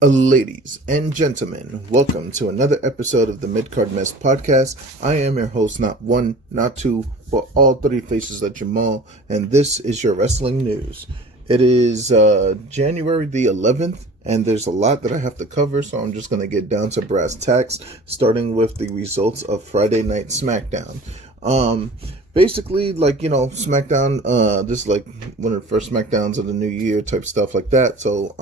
Ladies and gentlemen, welcome to another episode of the Midcard Mess Podcast. I am your host, not one, not two, but all three faces of Jamal, and this is your wrestling news. It is January the 11th, and there's a lot that I have to cover, so I'm just going to get down to brass tacks, starting with the results of Friday Night SmackDown. Basically, SmackDown, this is like one of the first SmackDowns of the new year type stuff like that, so,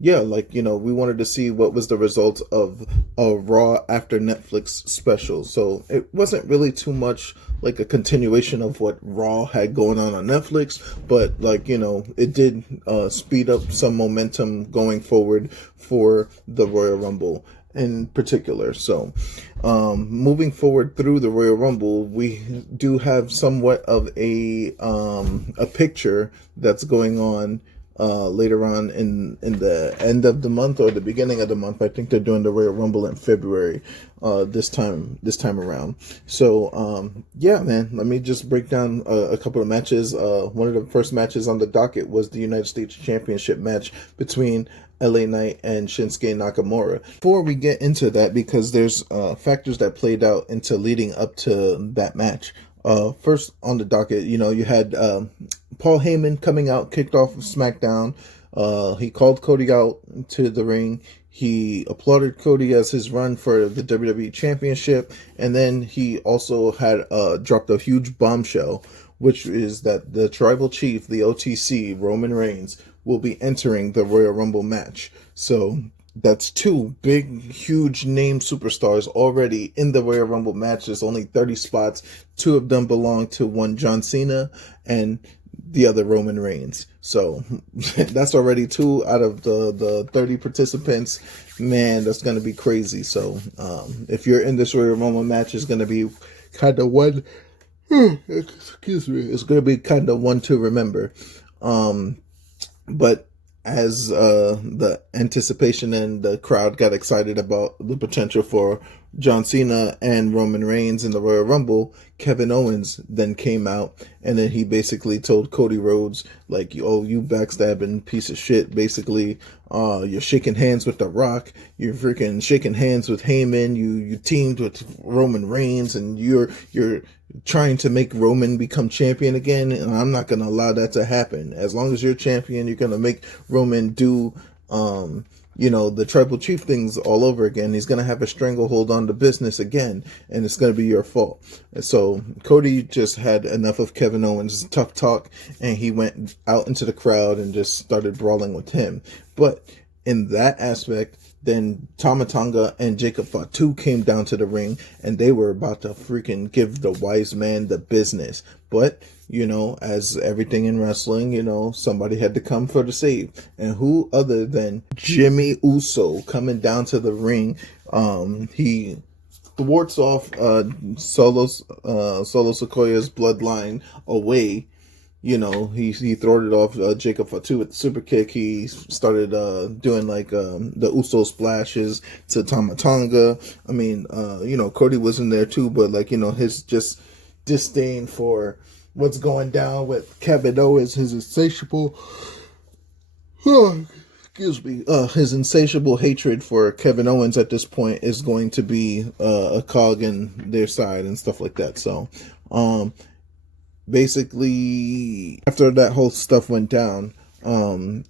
we wanted to see what was the result of a Raw after Netflix special. So it wasn't really too much like a continuation of what Raw had going on Netflix, but it did speed up some momentum going forward for the Royal Rumble in particular. So moving forward through the Royal Rumble, we do have somewhat of a picture that's going on later on in the end of the month or the beginning of the month. I think they're doing the Royal Rumble in February this time around. So man, let me just break down a couple of matches. One of the first matches on the docket was the United States Championship match between LA Knight and Shinsuke Nakamura. Before we get into that, because there's factors that played out into leading up to that match. First on the docket, you had Paul Heyman coming out, kicked off of SmackDown. He called Cody out to the ring. He applauded Cody as his run for the WWE Championship. And then he also had dropped a huge bombshell, which is that the Tribal Chief, the OTC, Roman Reigns, will be entering the Royal Rumble match. So that's two big, huge name superstars already in the Royal Rumble match. There's only 30 spots. Two of them belong to one John Cena and the other Roman Reigns. So that's already two out of the 30 participants. Man, that's going to be crazy. So if you're in this Royal Rumble match, it's going to be kind of one... excuse me. It's going to be kind of one to remember. But as the anticipation and the crowd got excited about the potential for John Cena and Roman Reigns in the Royal Rumble, Kevin Owens then came out, and then he basically told Cody Rhodes, like, oh, you backstabbing piece of shit. Basically, you're shaking hands with The Rock, you're freaking shaking hands with Heyman, you teamed with Roman Reigns, and you're trying to make Roman become champion again, and I'm not going to allow that to happen. As long as you're champion, you're going to make Roman do the Tribal Chief things all over again. He's going to have a stranglehold on the business again, and it's going to be your fault. And so Cody just had enough of Kevin Owens' tough talk, and he went out into the crowd and just started brawling with him. But in that aspect, then Tama Tonga and Jacob Fatu came down to the ring, and they were about to freaking give the wise man the business. But, as everything in wrestling, somebody had to come for the save. And who other than Jimmy Uso coming down to the ring? He thwarts off Solo Sikoa's bloodline away. He thwarted off Jacob Fatu with the super kick. He started doing the Uso splashes to Tama Tonga. I mean, Cody was in there too, but his just disdain for what's going down with Kevin Owens, his insatiable hatred for Kevin Owens at this point is going to be a cog in their side and stuff like that. So, basically, after that whole stuff went down,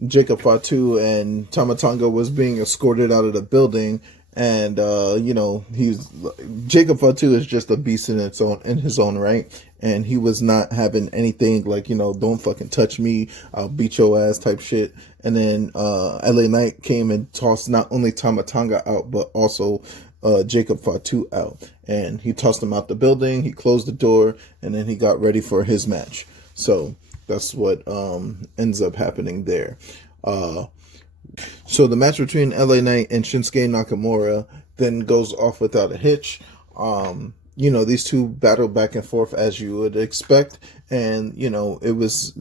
Jacob Fatu and Tama Tonga was being escorted out of the building, and Jacob Fatu is just a beast in his own right, and he was not having anything don't fucking touch me, I'll beat your ass type shit. And then LA Knight came and tossed not only Tama Tonga out, but also Jacob Fatu out, and he tossed him out the building. He closed the door, and then he got ready for his match. So that's what ends up happening there. So the match between LA Knight and Shinsuke Nakamura then goes off without a hitch. These two battle back and forth as you would expect, and it was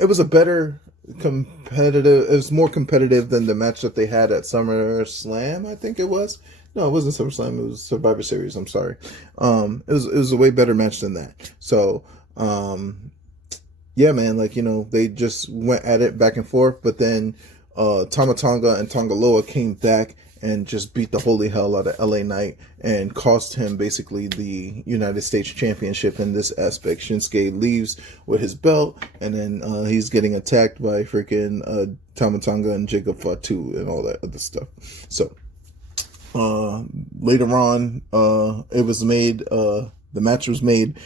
a better competitive. It was more competitive than the match that they had at SummerSlam, I think it was. No, it wasn't SummerSlam. It was Survivor Series. I'm sorry. It was a way better match than that. So, yeah, man, they just went at it back and forth. But then Tama Tonga and Tongaloa came back and just beat the holy hell out of LA Knight and cost him basically the United States Championship in this aspect. Shinsuke leaves with his belt, and then he's getting attacked by freaking Tama Tonga and Jacob Fatu and all that other stuff. So later on, it was made, the match was made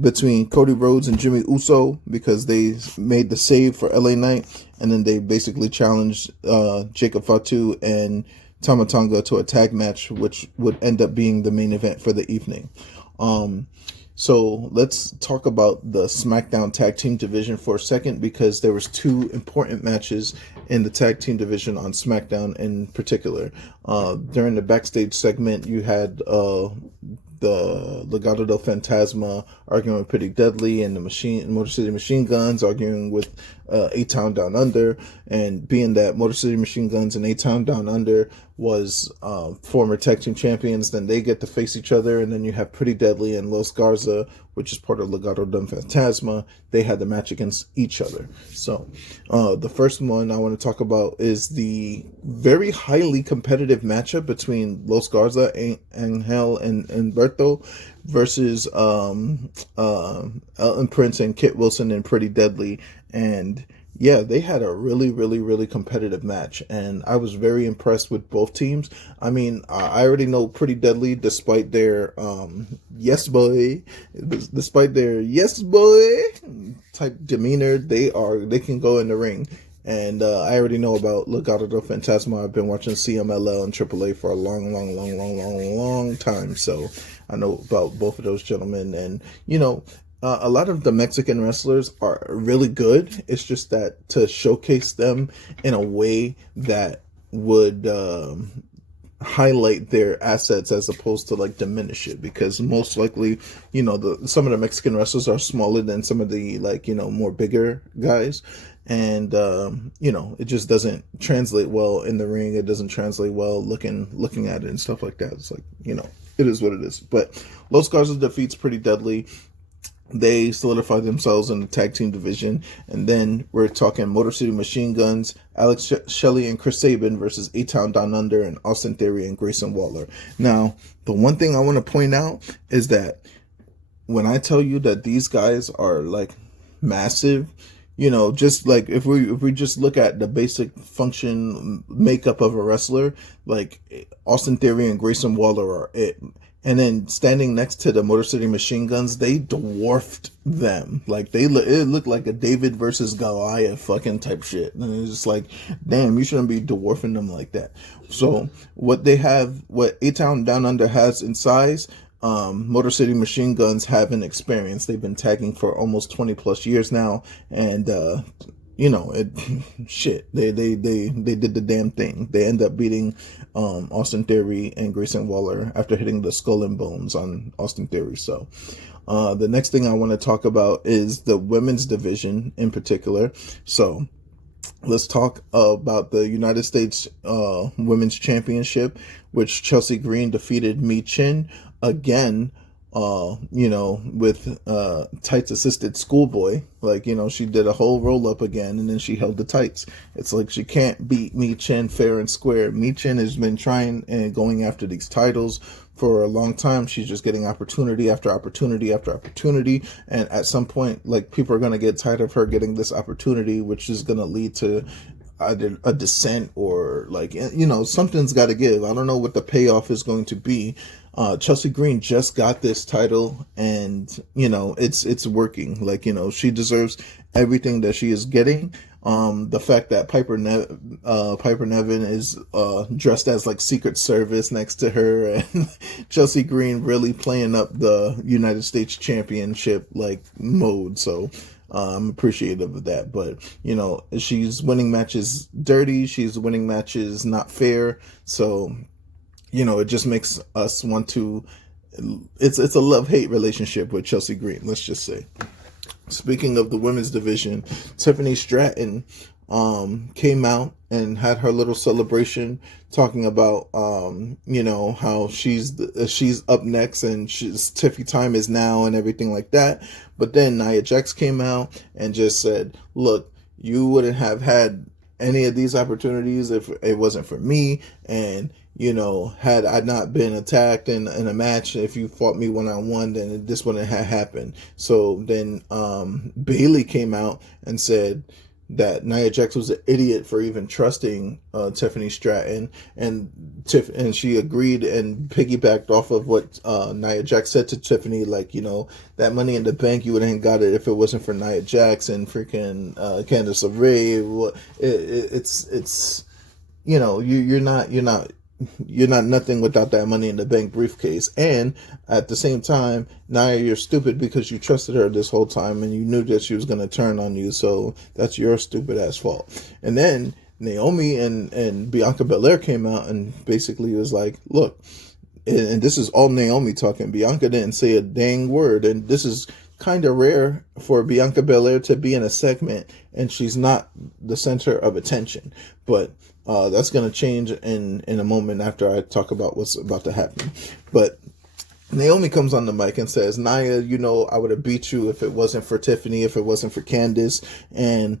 between Cody Rhodes and Jimmy Uso because they made the save for LA Knight, and then they basically challenged Jacob Fatu and Tama Tonga to a tag match, which would end up being the main event for the evening. So let's talk about the SmackDown Tag Team Division for a second, because there was two important matches in the Tag Team Division on SmackDown in particular. During the backstage segment, you had the Legado del Fantasma arguing with Pretty Deadly, and the Motor City Machine Guns arguing with A-Town Down Under. And being that Motor City Machine Guns and A-Town Down Under was former tag team champions, then they get to face each other. And then you have Pretty Deadly and Los Garza, which is part of Legado del Fantasma. They had the match against each other. So the first one I want to talk about is the very highly competitive matchup between Los Garza, Angel, and Humberto versus Elton Prince and Kit Wilson and Pretty Deadly. And yeah, they had a really, really, really competitive match, and I was very impressed with both teams. I mean, I already know Pretty Deadly, despite their yes boy type demeanor, they can go in the ring. And I already know about Legado del Fantasma. I've been watching CMLL and AAA for a long time, so I know about both of those gentlemen. And a lot of the Mexican wrestlers are really good. It's just that to showcase them in a way that would highlight their assets as opposed to like diminish it, because most likely, some of the Mexican wrestlers are smaller than some of the more bigger guys. And it just doesn't translate well in the ring. It doesn't translate well looking at it and stuff like that. It's like, it is what it is. But Los Garza defeats Pretty Deadly. They solidify themselves in the tag team division. And then we're talking Motor City Machine Guns, Alex Shelley and Chris Sabin versus A-Town Down Under and Austin Theory and Grayson Waller. Now, the one thing I want to point out is that when I tell you that these guys are like massive, just like if we just look at the basic function makeup of a wrestler, like Austin Theory and Grayson Waller are it. And then standing next to the Motor City Machine Guns, they dwarfed them. Like it looked like a David versus Goliath fucking type shit. And it's just like, damn, you shouldn't be dwarfing them like that. So what A-Town Down Under has in size, Motor City Machine Guns have in experience. They've been tagging for almost 20 plus years now. And, they did the damn thing. They end up beating Austin Theory and Grayson Waller after hitting the skull and bones on Austin Theory. So the next thing I want to talk about is the women's division in particular. So let's talk about the United States Women's Championship, which Chelsea Green defeated Mi Chin again. With tights assisted schoolboy. She did a whole roll up again, and then she held the tights. It's like she can't beat Mi Chin fair and square. Mi Chin has been trying and going after these titles for a long time. She's just getting opportunity after opportunity after opportunity, and at some point, people are going to get tired of her getting this opportunity, which is going to lead to either a descent or something's got to give. I don't know what the payoff is going to be. Chelsea Green just got this title, and it's working. She deserves everything that she is getting. The fact that Piper Niven is dressed as Secret Service next to her, and Chelsea Green really playing up the United States Championship mode. So I'm appreciative of that. But she's winning matches dirty. She's winning matches not fair. So it just makes us want to. It's a love-hate relationship with Chelsea Green, let's just say. Speaking of the women's division, Tiffany Stratton came out and had her little celebration, talking about how she's up next and Tiffy time is now and everything like that. But then Nia Jax came out and just said, look, you wouldn't have had any of these opportunities if it wasn't for me. And, had I not been attacked in a match, if you fought me one-on-one, then this wouldn't have happened. So then Bailey came out and said that Nia Jax was an idiot for even trusting Tiffany Stratton, and she agreed and piggybacked off of what Nia Jax said to Tiffany, like, that Money in the Bank, you wouldn't have got it if it wasn't for Nia Jax and freaking Candice LeRae. It's you're not nothing without that Money in the Bank briefcase. And at the same time, Nia, you're stupid because you trusted her this whole time and you knew that she was going to turn on you. So that's your stupid ass fault. And then Naomi and Bianca Belair came out and basically was like, look, and this is all Naomi talking. Bianca didn't say a dang word. And this is kind of rare for Bianca Belair to be in a segment and she's not the center of attention. But that's going to change in a moment after I talk about what's about to happen. But Naomi comes on the mic and says, Nia, I would have beat you if it wasn't for Tiffany, if it wasn't for Candice. And,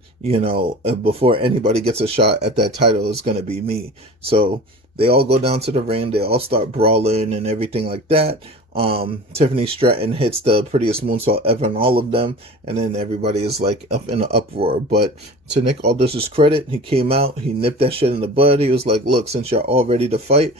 before anybody gets a shot at that title, it's going to be me. So they all go down to the ring. They all start brawling and everything like that. Tiffany Stratton hits the prettiest moonsault ever in all of them, and then everybody is like up in an uproar. But to Nick Aldis's credit, he came out, he nipped that shit in the bud. He was like, look, since you're all ready to fight,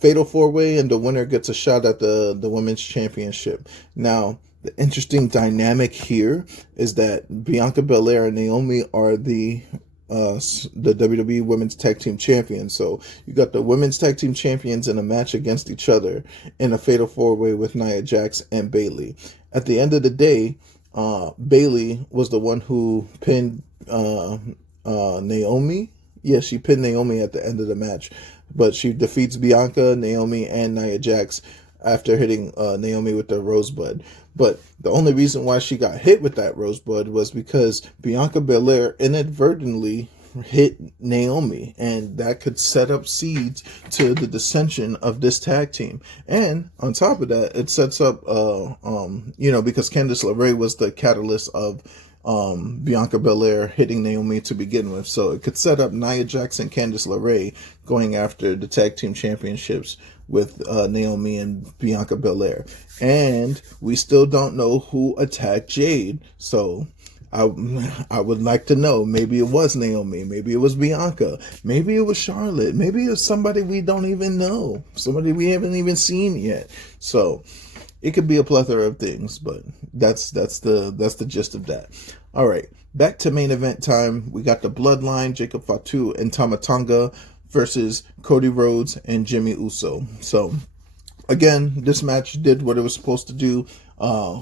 fatal 4-way, and the winner gets a shot at the women's championship. Now, the interesting dynamic here is that Bianca Belair and Naomi are the WWE Women's Tag Team Champions. So you got the Women's Tag Team Champions in a match against each other in a fatal 4-way with Nia Jax and Bailey. At the end of the day, Bailey was the one who pinned Naomi. Yeah, she pinned Naomi at the end of the match, but she defeats Bianca, Naomi, and Nia Jax after hitting Naomi with the rosebud. But the only reason why she got hit with that rosebud was because Bianca Belair inadvertently hit Naomi, and that could set up seeds to the dissension of this tag team. And on top of that, it sets up, because Candice LeRae was the catalyst of Bianca Belair hitting Naomi to begin with. So it could set up Nia Jax and Candice LeRae going after the tag team championships with Naomi and Bianca Belair. And we still don't know who attacked Jade. So I would like to know. Maybe it was Naomi. Maybe it was Bianca. Maybe it was Charlotte. Maybe it's somebody we don't even know. Somebody we haven't even seen yet. So it could be a plethora of things, but that's the gist of that. All right, back to main event time. We got the Bloodline, Jacob Fatu and Tama Tonga versus Cody Rhodes and Jimmy Uso. So again, this match did what it was supposed to do.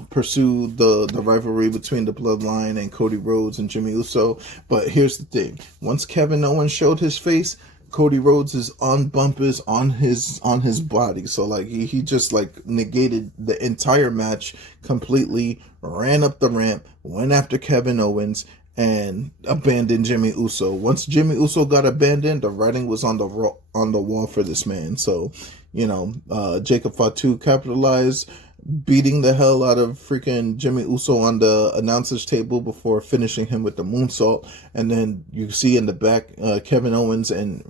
Pursue the rivalry between the Bloodline and Cody Rhodes and Jimmy Uso. But here's the thing: once Kevin Owens showed his face, Cody Rhodes is on bumpers on his body. So like he just like negated the entire match completely, ran up the ramp, went after Kevin Owens, and abandoned Jimmy Uso. Once Jimmy Uso got abandoned, the writing was on the wall for this man. So, Jacob Fatu capitalized, beating the hell out of freaking Jimmy Uso on the announcer's table before finishing him with the moonsault. And then you see in the back Kevin Owens and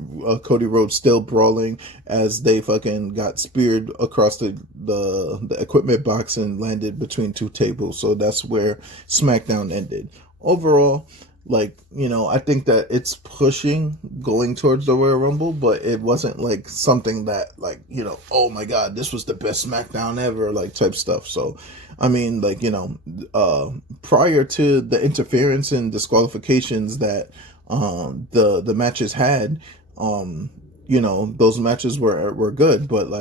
Cody Rhodes still brawling as they fucking got speared across the equipment box and landed between two tables. So that's where SmackDown ended. Overall, I think that it's pushing going towards the Royal Rumble, but it wasn't like something that oh my God, this was the best SmackDown ever, type stuff. So, I mean, prior to the interference and disqualifications that the matches had, those matches were good, but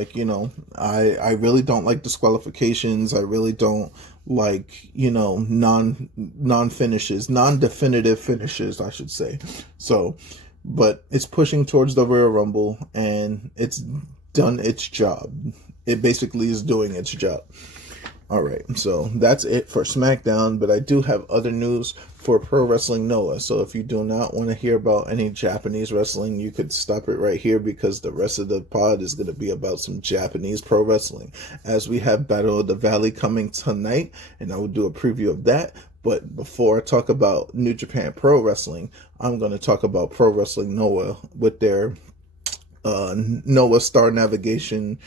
I really don't like disqualifications. I really don't like non-definitive finishes, I should say. So, but it's pushing towards the Royal Rumble, and it's done its job. It basically is doing its job. All right, so that's it for SmackDown, but I do have other news for Pro Wrestling Noah. So if you do not want to hear about any Japanese wrestling, you could stop it right here, because the rest of the pod is going to be about some Japanese pro wrestling, as we have Battle of the Valley coming tonight, and I will do a preview of that. But before I talk about New Japan Pro Wrestling, I'm going to talk about Pro Wrestling Noah with their Noah Star Navigation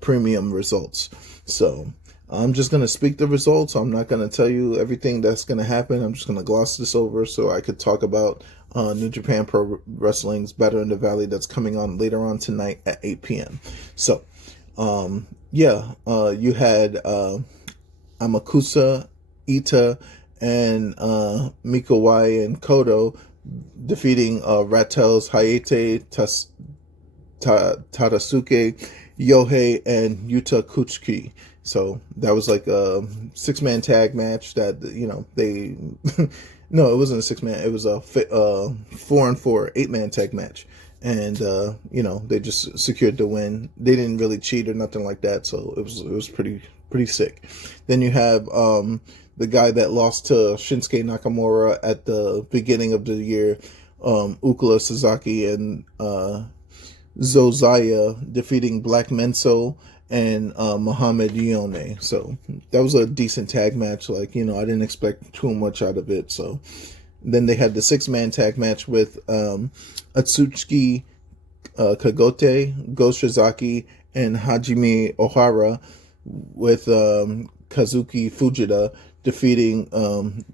premium results. So I'm just going to speak the results. I'm not going to tell you everything that's going to happen. I'm just going to gloss this over so I could talk about New Japan Pro Wrestling's Battle in the Valley that's coming on later on tonight at 8 p.m. So, you had Amakusa, Ita, and Mikawai and Kodo defeating Rattels, Hayate, Tadasuke, Yohei, and Yuta Kuchiki. So that was like a 6-man tag match that, they... No, it wasn't a 6-man. It was a 4-on-4, 8-man tag match. And, they just secured the win. They didn't really cheat or nothing like that. So it was pretty sick. Then you have the guy that lost to Shinsuke Nakamura at the beginning of the year, Ukula Sasaki and Zozaya defeating Black Menso and Muhammad Yone. So that was a decent tag match. I didn't expect too much out of it. So then they had the 6-man tag match with Atsushi Kagote, Go Shizaki, and Hajime Ohara, with Kazuki Fujita defeating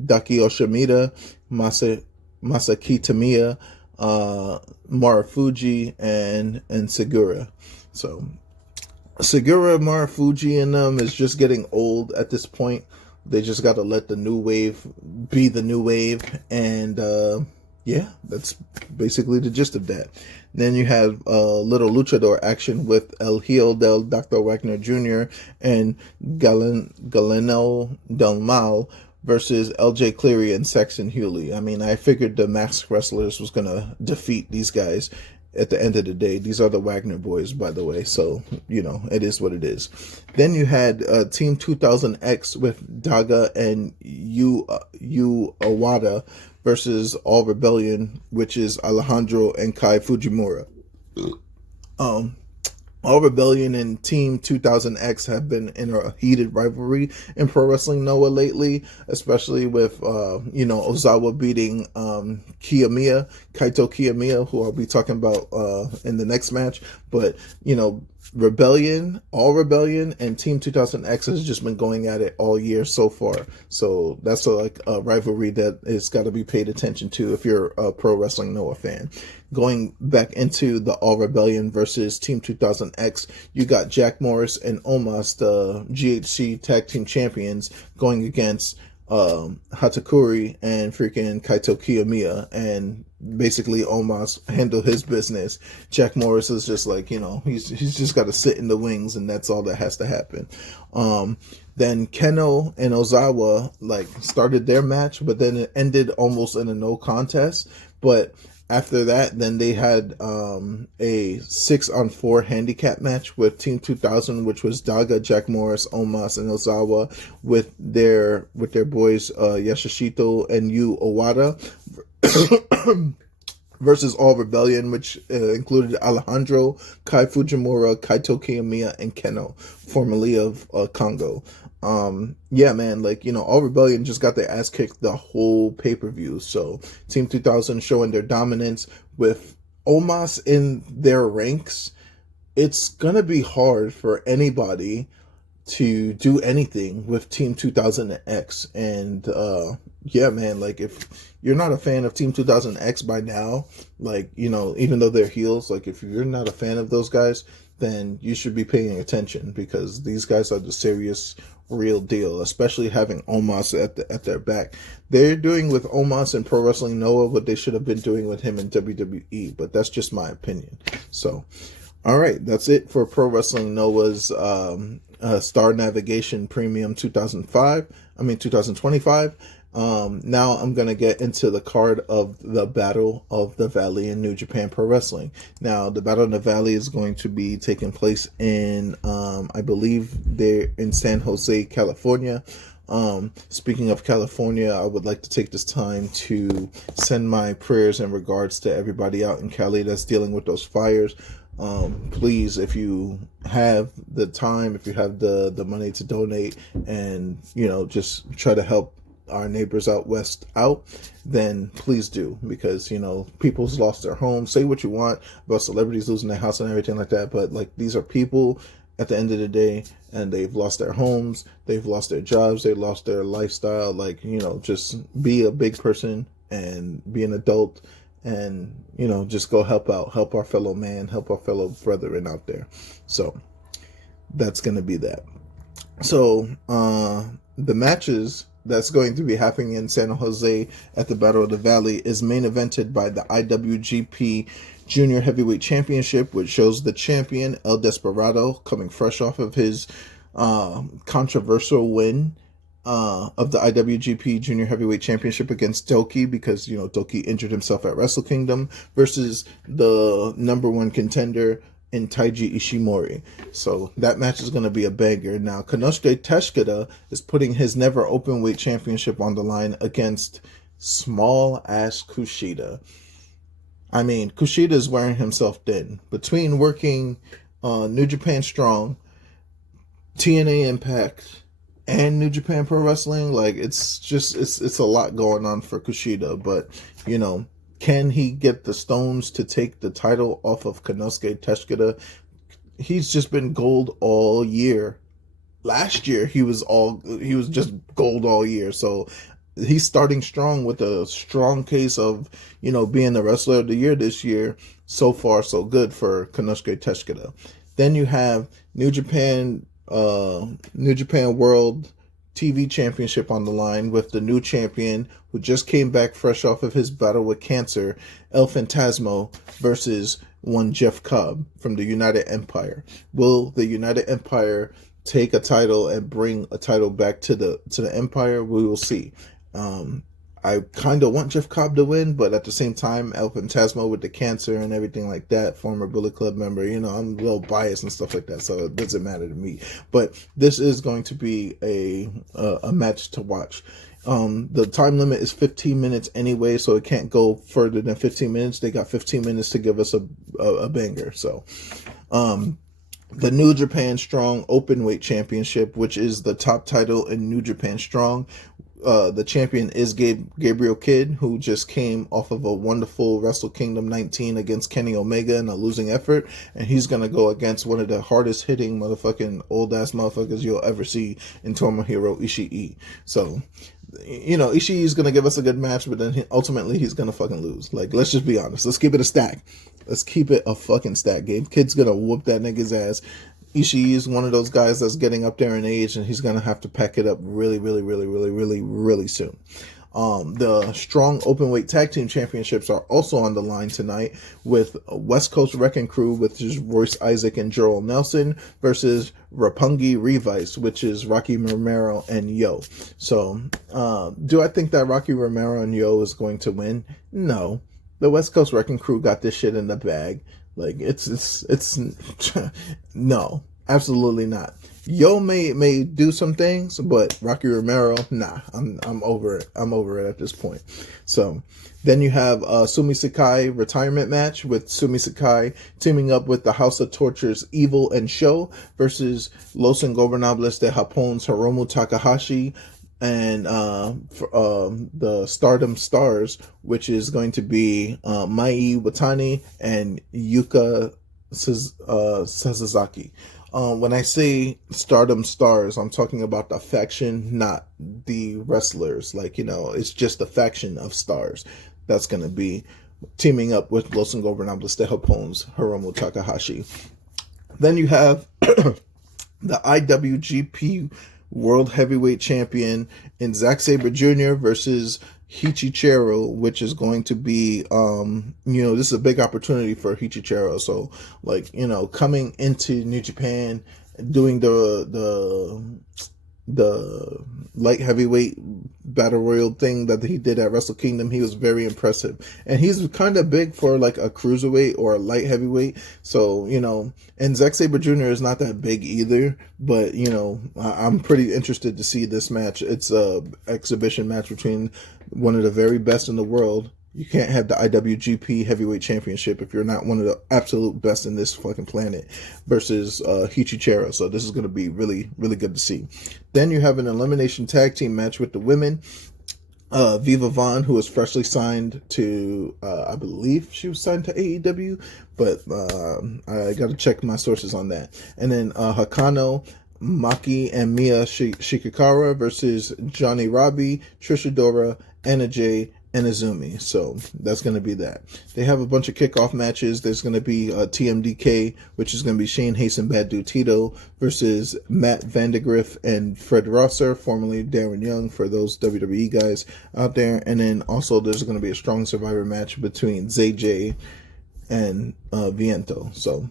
Daki Oshimida, Masaki Tamiya, Marufuji, and Segura. So Segura, Marufuji, and them is just getting old at this point. They just got to let the new wave be the new wave. And that's basically the gist of that. Then you have little luchador action with El Hijo del Dr. Wagner Jr. and Galeno Del Mal versus LJ Cleary and Saxon Hewley. I mean, I figured the Masked Wrestlers was going to defeat these guys at the end of the day. These are the Wagner boys, by the way. So, it is what it is. Then you had Team 2000X with Daga and Yu Awada versus All Rebellion, which is Alejandro and Kai Fujimura. All Rebellion and Team 2000X have been in a heated rivalry in Pro Wrestling Noah lately, especially with, Ozawa beating Kaito Kiyomiya, who I'll be talking about in the next match. But, All Rebellion, and Team 2000X has just been going at it all year so far. So that's a rivalry that is got to be paid attention to if you're a Pro Wrestling Noah fan. Going back into the All Rebellion versus Team 2000X, you got Jack Morris and Omos, the GHC Tag Team Champions, going against Hatakuri and freaking Kaito Kiyomiya, and basically Omos handle his business. Jack Morris is just he's just got to sit in the wings, and that's all that has to happen. Then Keno and Ozawa started their match, but then it ended almost in a no contest. But after that, then they had a 6-on-4 handicap match with Team 2000, which was Daga, Jack Morris, Omos, and Ozawa with their boys Yashishito and Yu Owada versus All Rebellion, which included Alejandro, Kai Fujimura, Kaito Kiyomiya, and Keno, formerly of Congo. All Rebellion just got their ass kicked the whole pay-per-view. So Team 2000 showing their dominance with Omos in their ranks. It's gonna be hard for anybody to do anything with Team 2000X. And if you're not a fan of Team 2000X by now, even though they're heels, if you're not a fan of those guys, then you should be paying attention, because these guys are the serious real deal, especially having Omos at their back. They're doing with Omos in Pro Wrestling Noah what they should have been doing with him in WWE, but that's just my opinion. So, all right, that's it for Pro Wrestling Noah's Star Navigation Premium 2025. Now I'm going to get into the card of the Battle of the Valley in New Japan Pro Wrestling. Now, the Battle of the Valley is going to be taking place in, I believe they're in San Jose, California. Speaking of California, I would like to take this time to send my prayers and regards to everybody out in Cali that's dealing with those fires. Please, if you have the time, if you have the money to donate, and just try to help our neighbors out west out, then please do, because people's lost their homes. Say what you want about celebrities losing their house and everything like that, but like, these are people at the end of the day, and they've lost their homes, they've lost their jobs, they lost their lifestyle. Like, just be a big person and be an adult, and just go help our fellow man, help our fellow brethren out there. So that's gonna be that. So the matches that's going to be happening in San Jose at the Battle of the Valley is main evented by the IWGP Junior Heavyweight Championship, which shows the champion El Desperado coming fresh off of his controversial win of the IWGP Junior Heavyweight Championship against Doki, because Doki injured himself at Wrestle Kingdom, versus the number one contender in Taiji Ishimori. So that match is going to be a banger. Now, Konosuke Teshikata is putting his never openweight championship on the line against small ass Kushida. I mean, Kushida is wearing himself thin. Between working New Japan Strong, TNA Impact, and New Japan Pro Wrestling, like, it's a lot going on for Kushida. But, can he get the stones to take the title off of Konosuke Teshikata? He's just been gold all year. Last year, he was just gold all year. So he's starting strong with a strong case of, being the wrestler of the year this year. So far, so good for Konosuke Teshikata. Then you have New Japan World TV Championship on the line with the new champion who just came back fresh off of his battle with cancer, El Phantasmo, versus one Jeff Cobb from the United Empire. Will the United Empire take a title and bring a title back to the Empire? We will see. I kind of want Jeff Cobb to win, but at the same time, El Phantasmo with the cancer and everything like that, former Bullet Club member, I'm a little biased and stuff like that, so it doesn't matter to me. But this is going to be a match to watch. The time limit is 15 minutes anyway, so it can't go further than 15 minutes. They got 15 minutes to give us a banger. So, the New Japan Strong Openweight Championship, which is the top title in New Japan Strong. The champion is Gabriel Kidd, who just came off of a wonderful Wrestle Kingdom 19 against Kenny Omega in a losing effort, and he's gonna go against one of the hardest hitting motherfucking old ass motherfuckers you'll ever see in Tomohiro Ishii. So, Ishii is gonna give us a good match, but then ultimately he's gonna fucking lose. Like, let's just be honest. Let's keep it a stack. Let's keep it a fucking stack. Gabe Kidd's gonna whoop that nigga's ass. Ishii is one of those guys that's getting up there in age, and he's going to have to pack it up really, really, really, really, really, really soon. The Strong Openweight Tag Team Championships are also on the line tonight with West Coast Wrecking Crew, which is Royce Isaac and Joel Nelson, versus Roppongi Revice, which is Rocky Romero and Yo. So, do I think that Rocky Romero and Yo is going to win? No. The West Coast Wrecking Crew got this shit in the bag. Like, it's no, absolutely not. Yo may do some things, but Rocky Romero, nah, I'm over it. I'm over it at this point. So then you have Sumi Sakai retirement match with Sumi Sakai teaming up with the House of Torture's Evil and Show versus Los Ingobernables de Japon's Hiromu Takahashi and the Stardom Stars, which is going to be Mai Watani and Yuka Sasazaki. When I say Stardom Stars, I'm talking about the faction, not the wrestlers. Like, it's just the faction of stars that's going to be teaming up with Los Ingobernables de Japon's Hiromu Takahashi. Then you have the IWGP World Heavyweight Champion in Zack Sabre Jr. versus Hichichiro, which is going to be, this is a big opportunity for Hichichiro. So, like, coming into New Japan, doing the light heavyweight battle royal thing that he did at Wrestle Kingdom, he was very impressive. And he's kind of big for like a cruiserweight or a light heavyweight. So, and Zack Sabre Jr. is not that big either, but, I'm pretty interested to see this match. It's a exhibition match between one of the very best in the world. You can't have the IWGP Heavyweight Championship if you're not one of the absolute best in this fucking planet, versus Hichichiro. So this is going to be really, really good to see. Then you have an elimination tag team match with the women. Viva Vaughn, who was freshly signed to, I believe she was signed to AEW, but I got to check my sources on that. And then Hakano, Maki, and Mia Shikakara versus Johnny Robbie, Trisha Dora, Anna Jay, and Izumi. So that's going to be that. They have a bunch of kickoff matches. There's going to be TMDK, which is going to be Shane Hayes and Bad Dude Tito versus Matt Vandegrift and Fred Rosser, formerly Darren Young, for those WWE guys out there. And then also there's going to be a strong survivor match between ZJ and Viento. So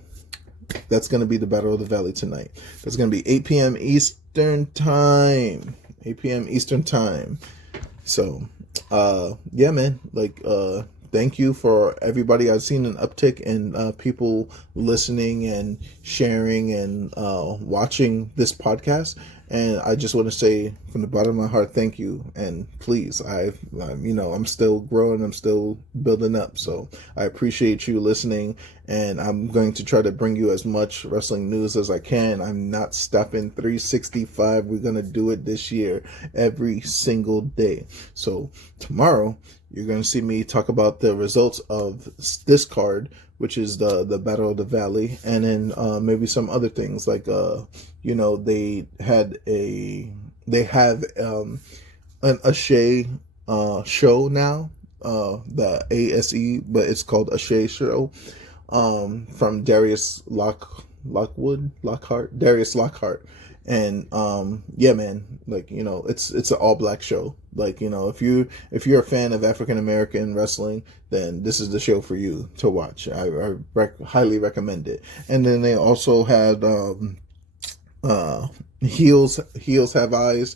that's going to be the Battle of the Valley tonight. It's going to be 8 p.m. Eastern Time. 8 p.m. Eastern Time. So yeah, man, like thank you for everybody. I've seen an uptick in people listening and sharing and watching this podcast, and I just want to say from the bottom of my heart, thank you. And please, I'm still growing, I'm still building up, so I appreciate you listening, and I'm going to try to bring you as much wrestling news as I can. I'm not stopping 365. We're gonna do it this year every single day. So tomorrow you're going to see me talk about the results of this card, which is the Battle of the Valley, and then maybe some other things like they have a Shea show now, the ASE, but it's called a Shea show, from Darius Lockhart. And yeah, man, like, it's an all black show. Like, if you're a fan of African American wrestling, then this is the show for you to watch. I highly recommend it. And then they also had Heels Have Eyes.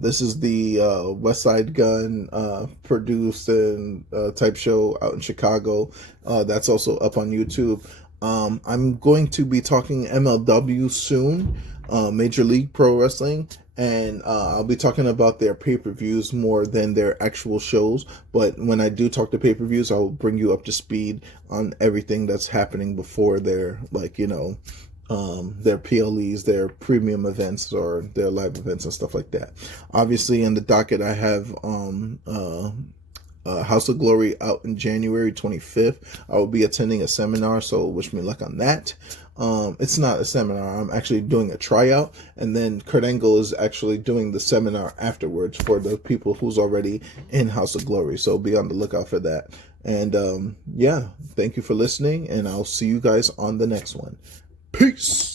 This is the West Side Gun produced and type show out in Chicago. That's also up on YouTube. I'm going to be talking MLW soon, Major League Pro Wrestling, and I'll be talking about their pay-per-views more than their actual shows. But when I do talk to pay-per-views, I'll bring you up to speed on everything that's happening before their, their PLEs, their premium events, or their live events and stuff like that. Obviously, in the docket, I have House of Glory out in January 25th. I will be attending a seminar, so wish me luck on that. It's not a seminar. I'm actually doing a tryout, and then Kurt Angle is actually doing the seminar afterwards for the people who's already in House of Glory. So be on the lookout for that. And yeah, thank you for listening, and I'll see you guys on the next one. Peace.